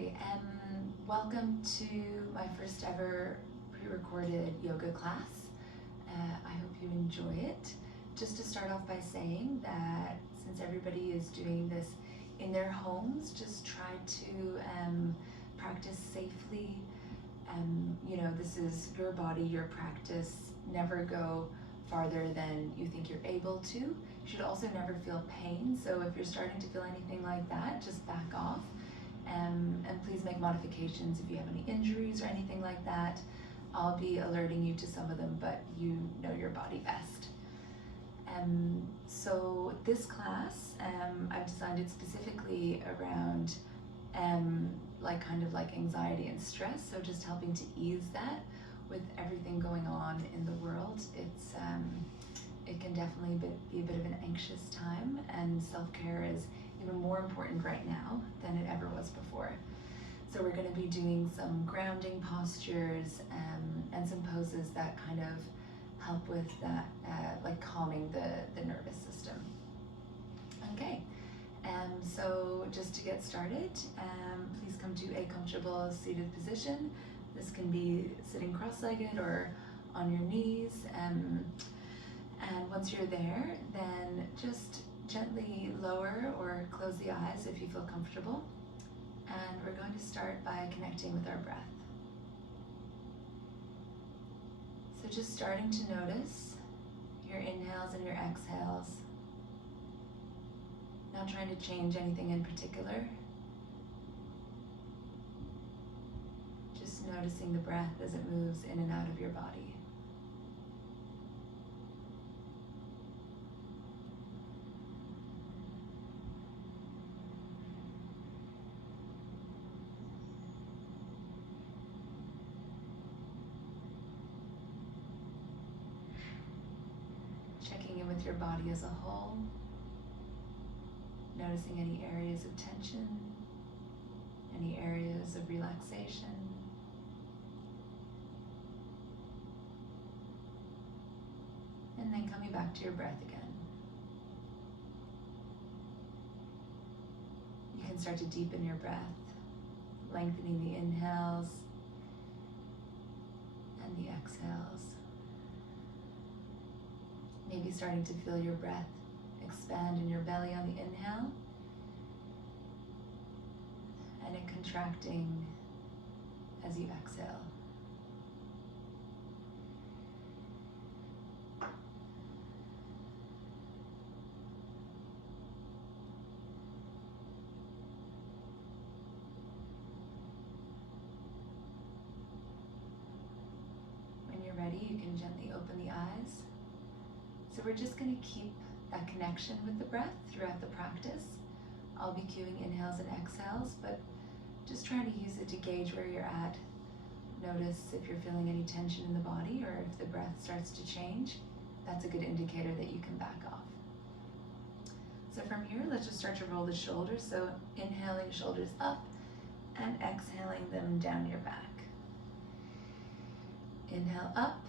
Hi, welcome to my first ever pre-recorded yoga class. I hope you enjoy it. Just to start off by saying that since everybody is doing this in their homes, just try to practice safely. This is your body, your practice. Never go farther than you think you're able to. You should also never feel pain, so if you're starting to feel anything like that, just back off. And please make modifications if you have any injuries or anything like that. I'll be alerting you to some of them, but you know your body best. So this class, I've designed it specifically around kind of like anxiety and stress, so just helping to ease that with everything going on in the world. It can definitely be a bit of an anxious time, and self-care is even more important right now than it ever was before. So we're going to be doing some grounding postures and some poses that kind of help with that, like calming the nervous system. Okay, so just to get started, please come to a comfortable seated position. This can be sitting cross-legged or on your knees. And once you're there, then just gently lower or close the eyes if you feel comfortable. And we're going to start by connecting with our breath. So just starting to notice your inhales and your exhales. Not trying to change anything in particular. Just noticing the breath as it moves in and out of your body. Checking in with your body as a whole, noticing any areas of tension, any areas of relaxation. And then coming back to your breath again. You can start to deepen your breath, lengthening the inhales and the exhales. Maybe starting to feel your breath expand in your belly on the inhale, and it contracting as you exhale. When you're ready, you can gently open the eyes. So we're just going to keep that connection with the breath throughout the practice. I'll be cueing inhales and exhales, but just trying to use it to gauge where you're at. Notice if you're feeling any tension in the body or if the breath starts to change. That's a good indicator that you can back off. So from here, let's just start to roll the shoulders. So inhaling, shoulders up, and exhaling them down your back. Inhale up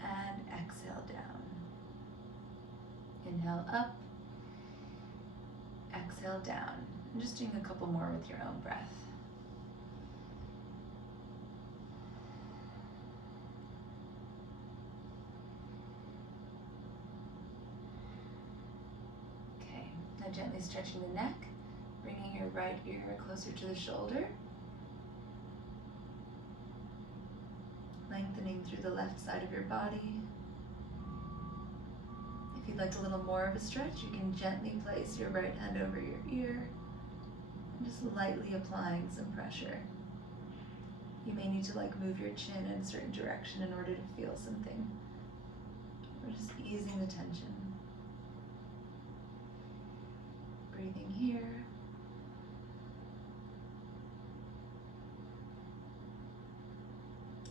and exhale down. Inhale up, exhale down. I'm just doing a couple more with your own breath. Okay, now gently stretching the neck, bringing your right ear closer to the shoulder. Lengthening through the left side of your body. If you'd like a little more of a stretch, you can gently place your right hand over your ear and just lightly applying some pressure. You may need to move your chin in a certain direction in order to feel something. We're just easing the tension. Breathing here.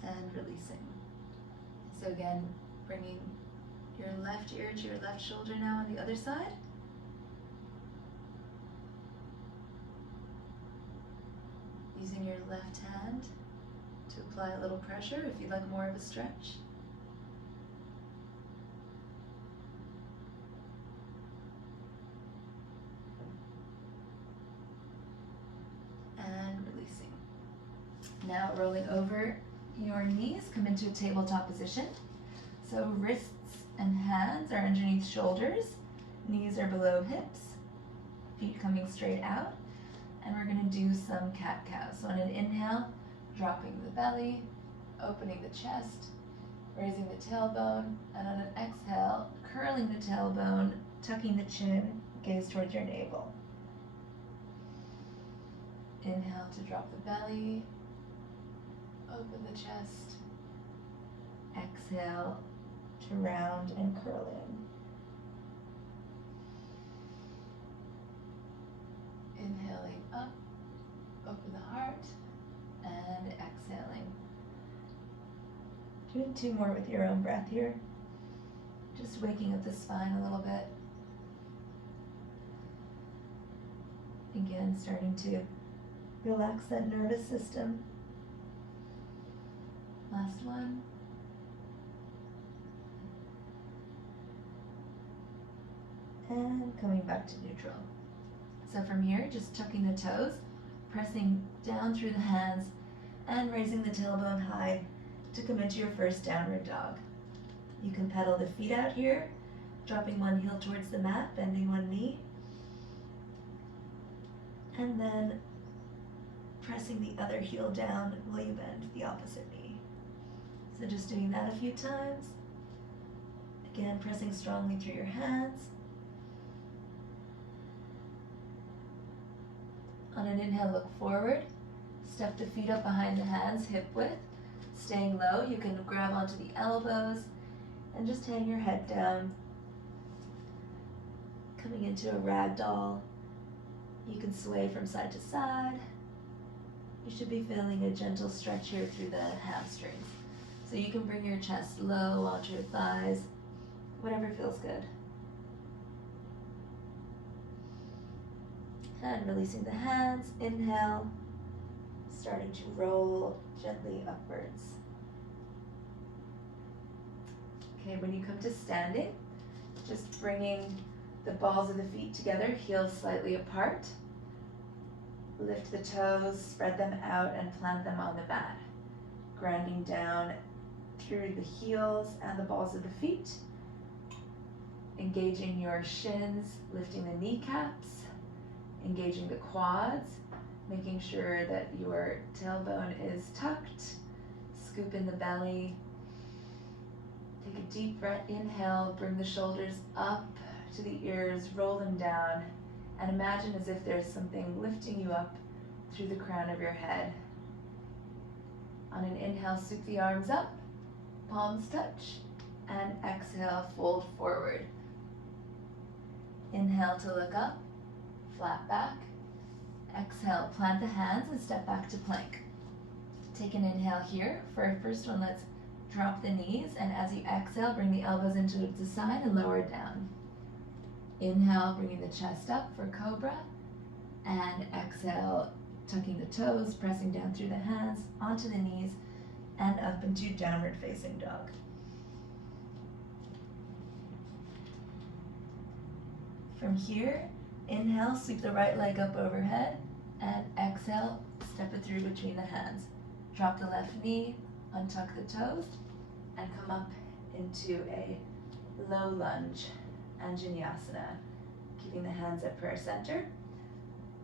And releasing. So again, bringing your left ear to your left shoulder now on the other side. Using your left hand to apply a little pressure if you'd like more of a stretch. And releasing. Now rolling over your knees, come into a tabletop position. So wrists and hands are underneath shoulders, knees are below hips, feet coming straight out. And we're going to do some cat-cow. So on an inhale, dropping the belly, opening the chest, raising the tailbone, and on an exhale, curling the tailbone, tucking the chin, gaze towards your navel. Inhale to drop the belly, open the chest. Exhale to round and curl in. Inhaling up, open the heart, and exhaling. Doing 2 more with your own breath here. Just waking up the spine a little bit. Again, starting to relax that nervous system. Last one. And coming back to neutral. So from here, just tucking the toes, pressing down through the hands, and raising the tailbone high to come into your first downward dog. You can pedal the feet out here, dropping one heel towards the mat, bending one knee, and then pressing the other heel down while you bend the opposite knee. So just doing that a few times. Again, pressing strongly through your hands. On an inhale, look forward. Step the feet up behind the hands, hip width. Staying low, you can grab onto the elbows and just hang your head down. Coming into a ragdoll. You can sway from side to side. You should be feeling a gentle stretch here through the hamstrings. So you can bring your chest low onto your thighs, whatever feels good. And releasing the hands, inhale, starting to roll gently upwards. Okay, when you come to standing, just bringing the balls of the feet together, heels slightly apart. Lift the toes, spread them out, and plant them on the mat. Grounding down through the heels and the balls of the feet. Engaging your shins, lifting the kneecaps. Engaging the quads, making sure that your tailbone is tucked. Scoop in the belly. Take a deep breath, inhale, bring the shoulders up to the ears, roll them down, and imagine as if there's something lifting you up through the crown of your head. On an inhale, sweep the arms up, palms touch, and exhale, fold forward. Inhale to look up. Flat back. Exhale, plant the hands and step back to plank. Take an inhale here. For our first one, let's drop the knees, and as you exhale, bring the elbows into the side and lower down. Inhale, bringing the chest up for cobra, and exhale, tucking the toes, pressing down through the hands, onto the knees, and up into downward facing dog. From here, inhale, sweep the right leg up overhead, and exhale, step it through between the hands. Drop the left knee, untuck the toes, and come up into a low lunge, Anjaneyasana, keeping the hands at prayer center.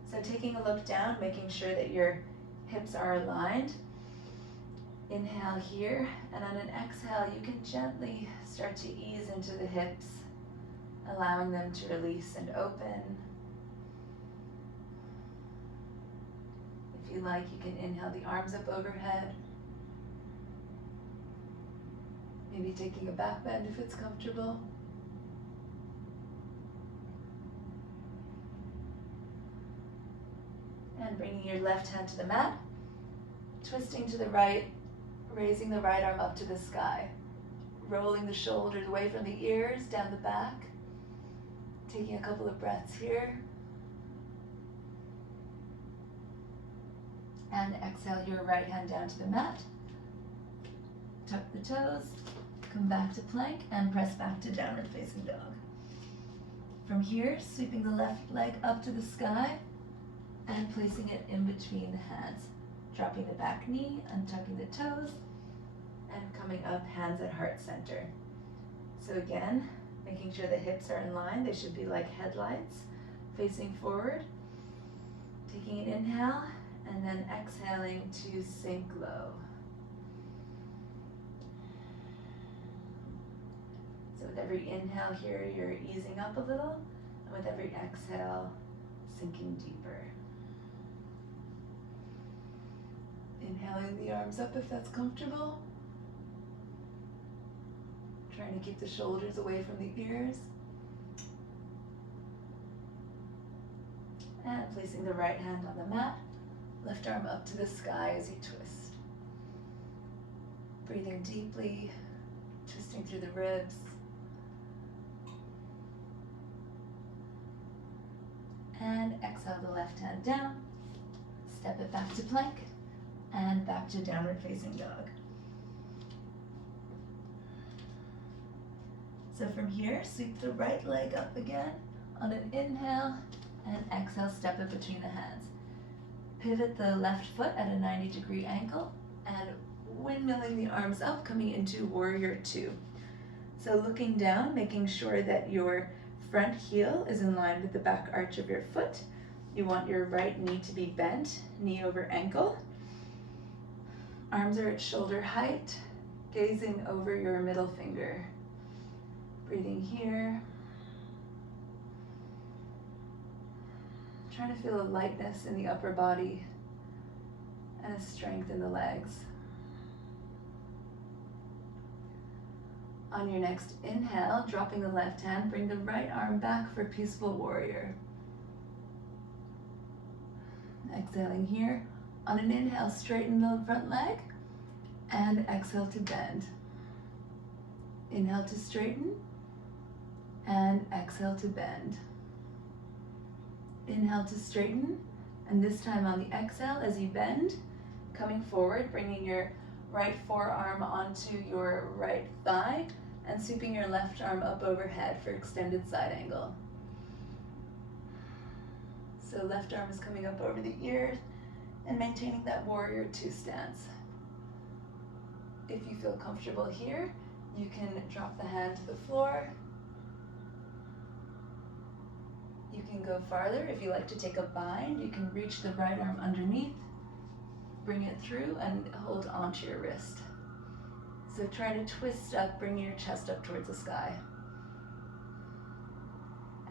So taking a look down, making sure that your hips are aligned. Inhale here, and on an exhale, you can gently start to ease into the hips, allowing them to release and open. If you like, you can inhale the arms up overhead. Maybe taking a back bend if it's comfortable. And bringing your left hand to the mat, twisting to the right, raising the right arm up to the sky, rolling the shoulders away from the ears, down the back. Taking a couple of breaths here. And exhale your right hand down to the mat. Tuck the toes, come back to plank, and press back to downward facing dog. From here, sweeping the left leg up to the sky and placing it in between the hands. Dropping the back knee, untucking the toes, and coming up, hands at heart center. So again, making sure the hips are in line. They should be like headlights, facing forward. Taking an inhale, and then exhaling to sink low. So with every inhale here, you're easing up a little, and with every exhale, sinking deeper. Inhaling the arms up if that's comfortable. Trying to keep the shoulders away from the ears. And placing the right hand on the mat, left arm up to the sky as you twist. Breathing deeply, twisting through the ribs. And exhale the left hand down, step it back to plank, and back to downward facing dog. So from here, sweep the right leg up again on an inhale, and exhale, step it between the hands. Pivot the left foot at a 90-degree angle, and windmilling the arms up, coming into warrior two. So looking down, making sure that your front heel is in line with the back arch of your foot. You want your right knee to be bent, knee over ankle. Arms are at shoulder height, gazing over your middle finger. Breathing here. Trying to feel a lightness in the upper body and a strength in the legs. On your next inhale, dropping the left hand, bring the right arm back for peaceful warrior. Exhaling here. On an inhale, straighten the front leg, and exhale to bend. Inhale to straighten, and exhale to bend. Inhale to straighten, and this time on the exhale as you bend, coming forward, bringing your right forearm onto your right thigh, and sweeping your left arm up overhead for extended side angle. So left arm is coming up over the ears, and maintaining that warrior two stance. If you feel comfortable here, you can drop the hand to the floor. You can go farther. If you like to take a bind, you can reach the right arm underneath, bring it through, and hold onto your wrist. So try to twist up, bring your chest up towards the sky.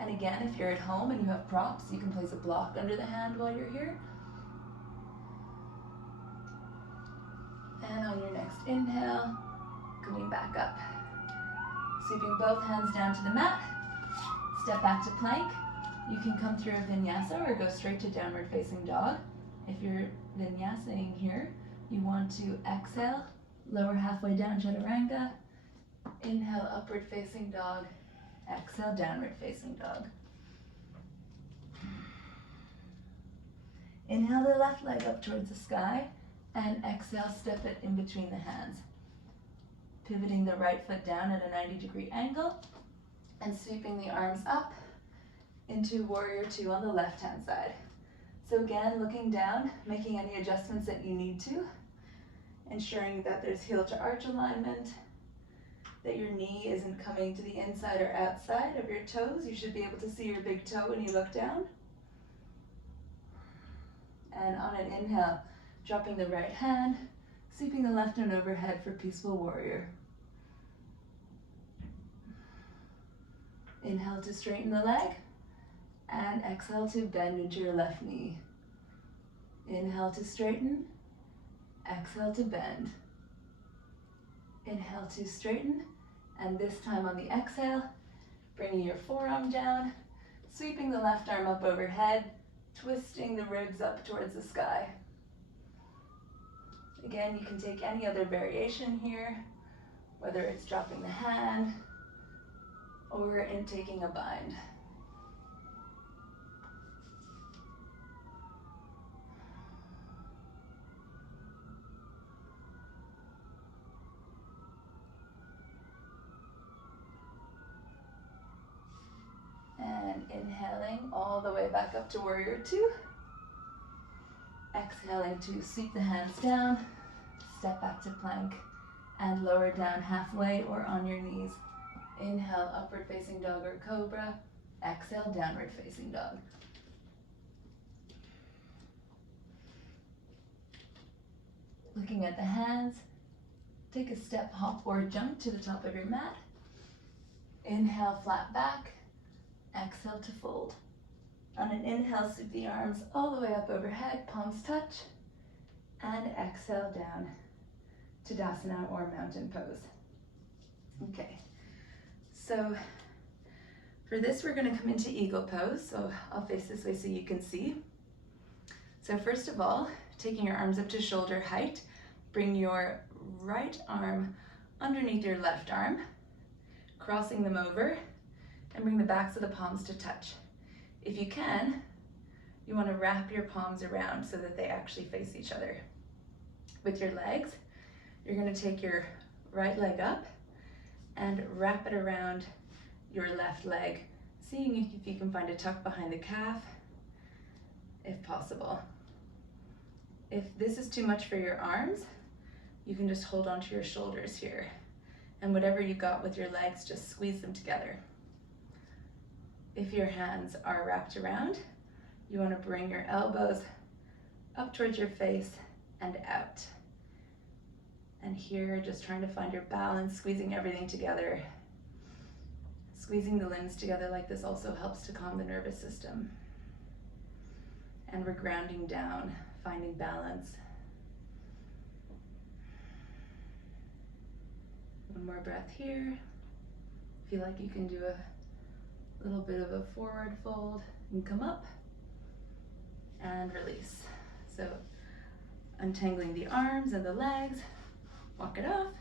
And again, if you're at home and you have props, you can place a block under the hand while you're here. And on your next inhale, coming back up. Sweeping both hands down to the mat, step back to plank. You can come through a vinyasa or go straight to downward facing dog. If you're vinyasaing here, you want to exhale, lower halfway down chaturanga, inhale upward facing dog, exhale downward facing dog. Inhale the left leg up towards the sky, and exhale, step it in between the hands. Pivoting the right foot down at a 90-degree angle, and sweeping the arms up into warrior two on the left hand side. So again, looking down, making any adjustments that you need to, ensuring that there's heel to arch alignment, that your knee isn't coming to the inside or outside of your toes. You should be able to see your big toe when you look down. And on an inhale, dropping the right hand, sweeping the left one overhead for peaceful warrior. Inhale to straighten the leg, and exhale to bend into your left knee. Inhale to straighten, exhale to bend. Inhale to straighten, and this time on the exhale, bringing your forearm down, sweeping the left arm up overhead, twisting the ribs up towards the sky. Again, you can take any other variation here, whether it's dropping the hand or in taking a bind. And inhaling all the way back up to warrior two. Exhaling to sweep the hands down, step back to plank, and lower down halfway or on your knees. Inhale, upward facing dog or cobra. Exhale, downward facing dog. Looking at the hands, take a step, hop, or jump to the top of your mat. Inhale, flat back. Exhale to fold. On an inhale, sweep the arms all the way up overhead, palms touch. And exhale down to Tadasana or mountain pose. Okay, so for this we're going to come into eagle pose. So I'll face this way so you can see. So first of all, taking your arms up to shoulder height, bring your right arm underneath your left arm, crossing them over, and bring the backs of the palms to touch. If you can, you want to wrap your palms around so that they actually face each other. With your legs, you're going to take your right leg up and wrap it around your left leg, seeing if you can find a tuck behind the calf, if possible. If this is too much for your arms, you can just hold onto your shoulders here. And whatever you got with your legs, just squeeze them together. If your hands are wrapped around, you want to bring your elbows up towards your face and out. And here, just trying to find your balance, squeezing everything together. Squeezing the limbs together like this also helps to calm the nervous system. And we're grounding down, finding balance. One more breath here. Feel like you can do a little bit of a forward fold and come up and release. So untangling the arms and the legs, walk it off.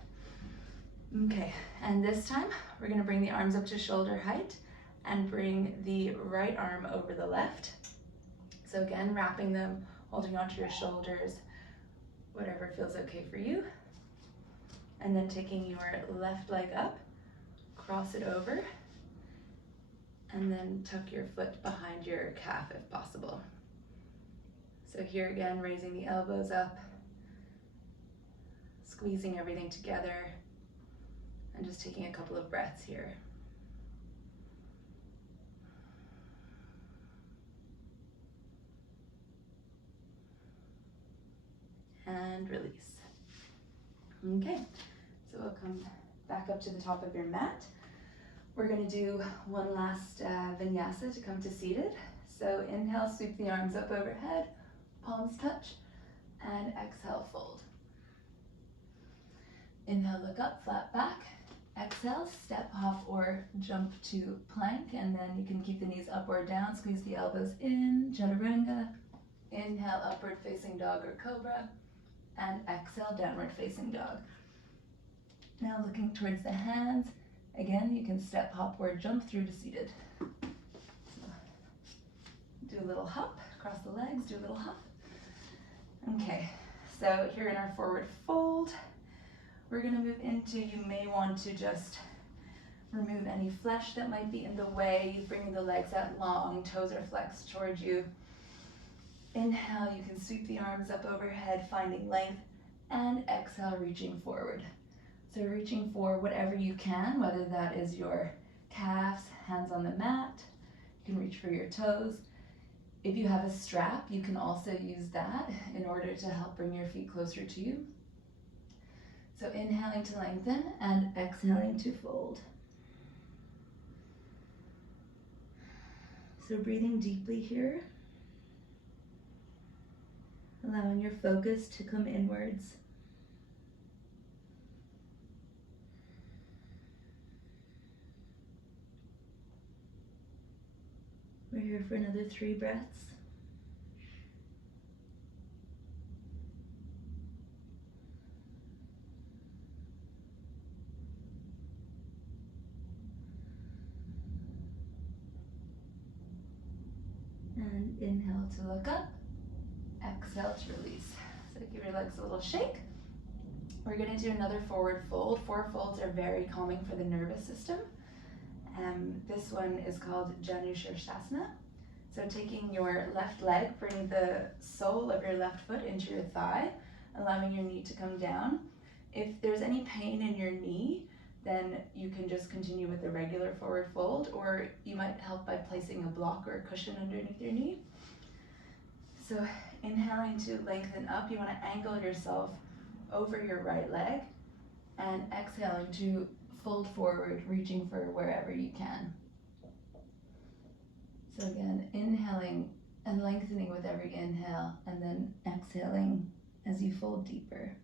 Okay, and this time we're going to bring the arms up to shoulder height and bring the right arm over the left. So again, wrapping them, holding onto your shoulders, whatever feels okay for you. And then taking your left leg up, cross it over, and then tuck your foot behind your calf if possible. So here again, raising the elbows up, squeezing everything together, and just taking a couple of breaths here. And release. Okay, so we'll come back up to the top of your mat. We're going to do one last vinyasa to come to seated. So inhale, sweep the arms up overhead, palms touch, and exhale, fold. Inhale, look up, flat back. Exhale, step, hop, or jump to plank, and then you can keep the knees up or down, squeeze the elbows in, chaturanga. Inhale, upward facing dog or cobra, and exhale, downward facing dog. Now looking towards the hands, again, you can step, hop, or jump through to seated. So, do a little hop, cross the legs, do a little hop. Okay, so here in our forward fold, we're going to move into, you may want to just remove any flesh that might be in the way, bringing the legs out long, toes are flexed towards you. Inhale, you can sweep the arms up overhead, finding length, and exhale, reaching forward. So reaching for whatever you can, whether that is your calves, hands on the mat, you can reach for your toes. If you have a strap, you can also use that in order to help bring your feet closer to you. So inhaling to lengthen and exhaling to fold. So breathing deeply here, allowing your focus to come inwards. We're here for another 3 breaths. And inhale to look up, exhale to release. So give your legs a little shake. We're going to do another forward fold. 4 folds are very calming for the nervous system. This one is called Janu Shirshasana. So taking your left leg, bring the sole of your left foot into your thigh, allowing your knee to come down. If there's any pain in your knee, then you can just continue with the regular forward fold, or you might help by placing a block or a cushion underneath your knee. So inhaling to lengthen up, you want to angle yourself over your right leg, and exhaling to fold forward, reaching for wherever you can. So again, inhaling and lengthening with every inhale, and then exhaling as you fold deeper.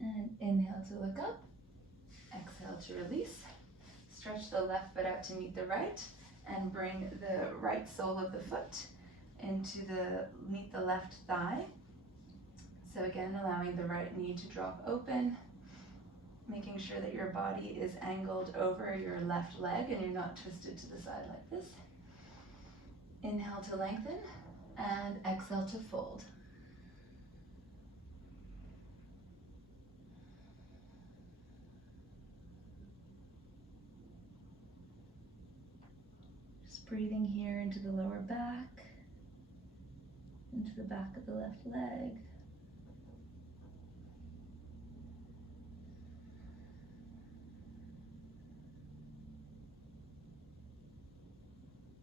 And inhale to look up, exhale to release. Stretch the left foot out to meet the right, and bring the right sole of the foot into meet the left thigh. So again, allowing the right knee to drop open, making sure that your body is angled over your left leg and you're not twisted to the side like this. Inhale to lengthen, and exhale to fold. Breathing here into the lower back, into the back of the left leg.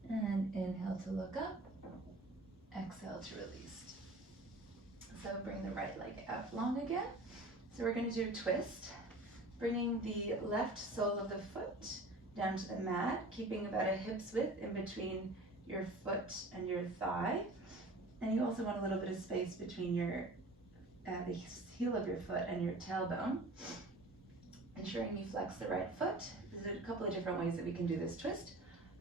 And inhale to look up, exhale to release. So bring the right leg out long again. So we're going to do a twist, bringing the left sole of the foot down to the mat, keeping about a hip's width in between your foot and your thigh. And you also want a little bit of space between the heel of your foot and your tailbone. Ensuring you flex the right foot. There's a couple of different ways that we can do this twist.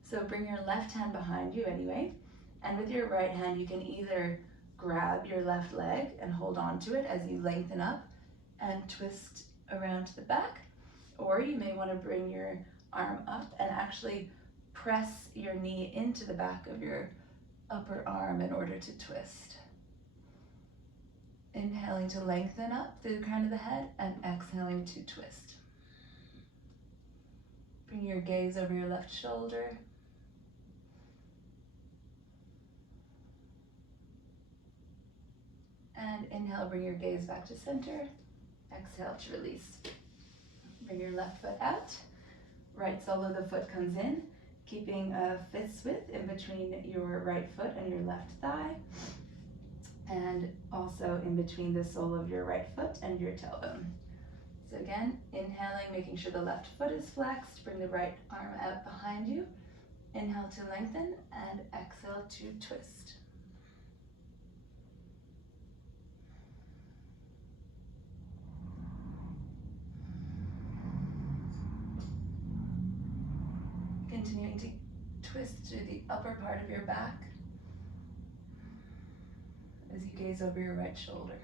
So bring your left hand behind you anyway, and with your right hand you can either grab your left leg and hold on to it as you lengthen up and twist around to the back, or you may want to bring your arm up and actually press your knee into the back of your upper arm in order to twist. Inhaling to lengthen up through the crown of the head, and exhaling to twist. Bring your gaze over your left shoulder. And inhale, bring your gaze back to center. Exhale to release. Bring your left foot out. Right sole of the foot comes in, keeping a fist's width in between your right foot and your left thigh, and also in between the sole of your right foot and your tailbone. So again, inhaling, making sure the left foot is flexed, bring the right arm out behind you. Inhale to lengthen, and exhale to twist. Continuing to twist through the upper part of your back as you gaze over your right shoulder.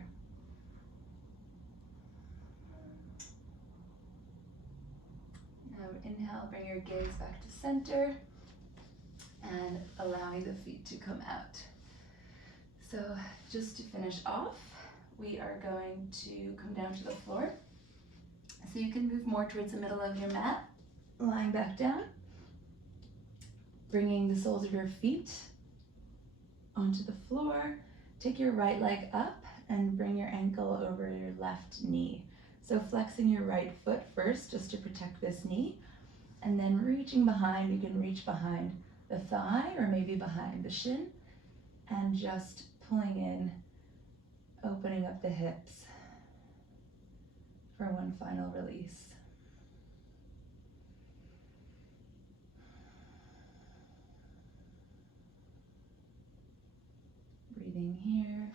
Now inhale, bring your gaze back to center and allowing the feet to come out. So just to finish off, we are going to come down to the floor. So you can move more towards the middle of your mat, lying back down. Bringing the soles of your feet onto the floor. Take your right leg up and bring your ankle over your left knee. So flexing your right foot first just to protect this knee, and then reaching behind. You can reach behind the thigh or maybe behind the shin, and just pulling in, opening up the hips for one final release. Breathing here.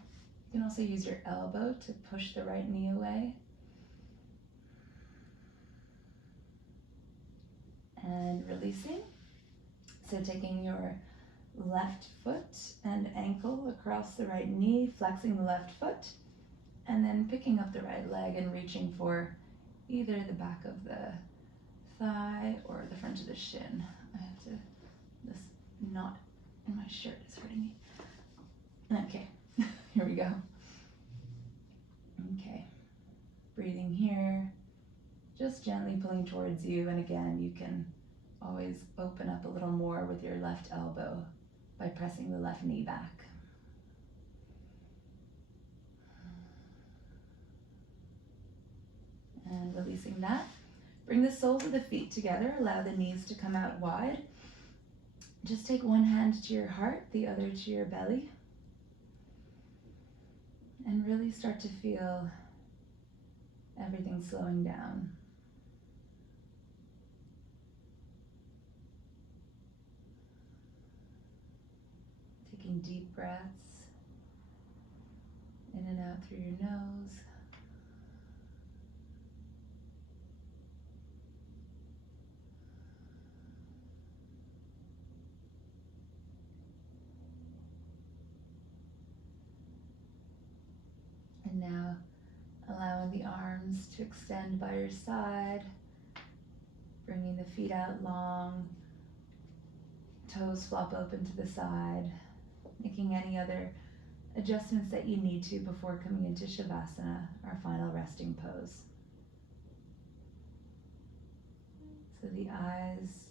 You can also use your elbow to push the right knee away. And releasing. So taking your left foot and ankle across the right knee, flexing the left foot, and then picking up the right leg and reaching for either the back of the thigh or the front of the shin. I have to, this knot in my shirt is hurting me. Okay, here we go. Okay, breathing here, just gently pulling towards you. And again, you can always open up a little more with your left elbow by pressing the left knee back. And releasing that. Bring the soles of the feet together, allow the knees to come out wide. Just take one hand to your heart, the other to your belly. And really start to feel everything slowing down. Taking deep breaths in and out through your nose. And now allowing the arms to extend by your side, bringing the feet out long, toes flop open to the side, making any other adjustments that you need to before coming into Shavasana, our final resting pose. So the eyes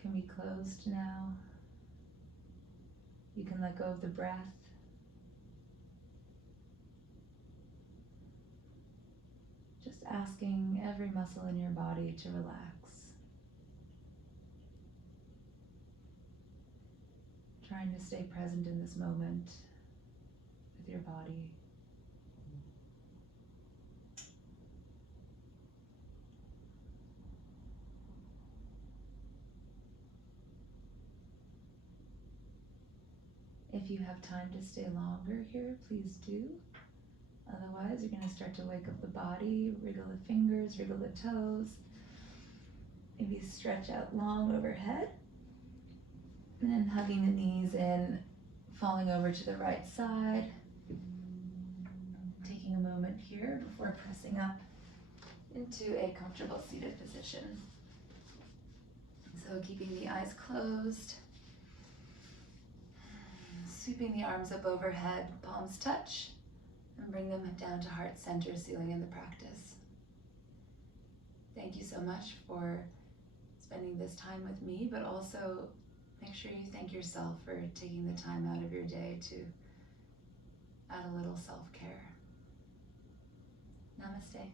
can be closed now. You can let go of the breath. Just asking every muscle in your body to relax. Trying to stay present in this moment with your body. If you have time to stay longer here, please do. Otherwise, you're going to start to wake up the body, wriggle the fingers, wriggle the toes. Maybe stretch out long overhead. And then hugging the knees in, falling over to the right side. Taking a moment here before pressing up into a comfortable seated position. So keeping the eyes closed. Sweeping the arms up overhead, palms touch, and bring them down to heart center, sealing in the practice. Thank you so much for spending this time with me, but also make sure you thank yourself for taking the time out of your day to add a little self-care. Namaste.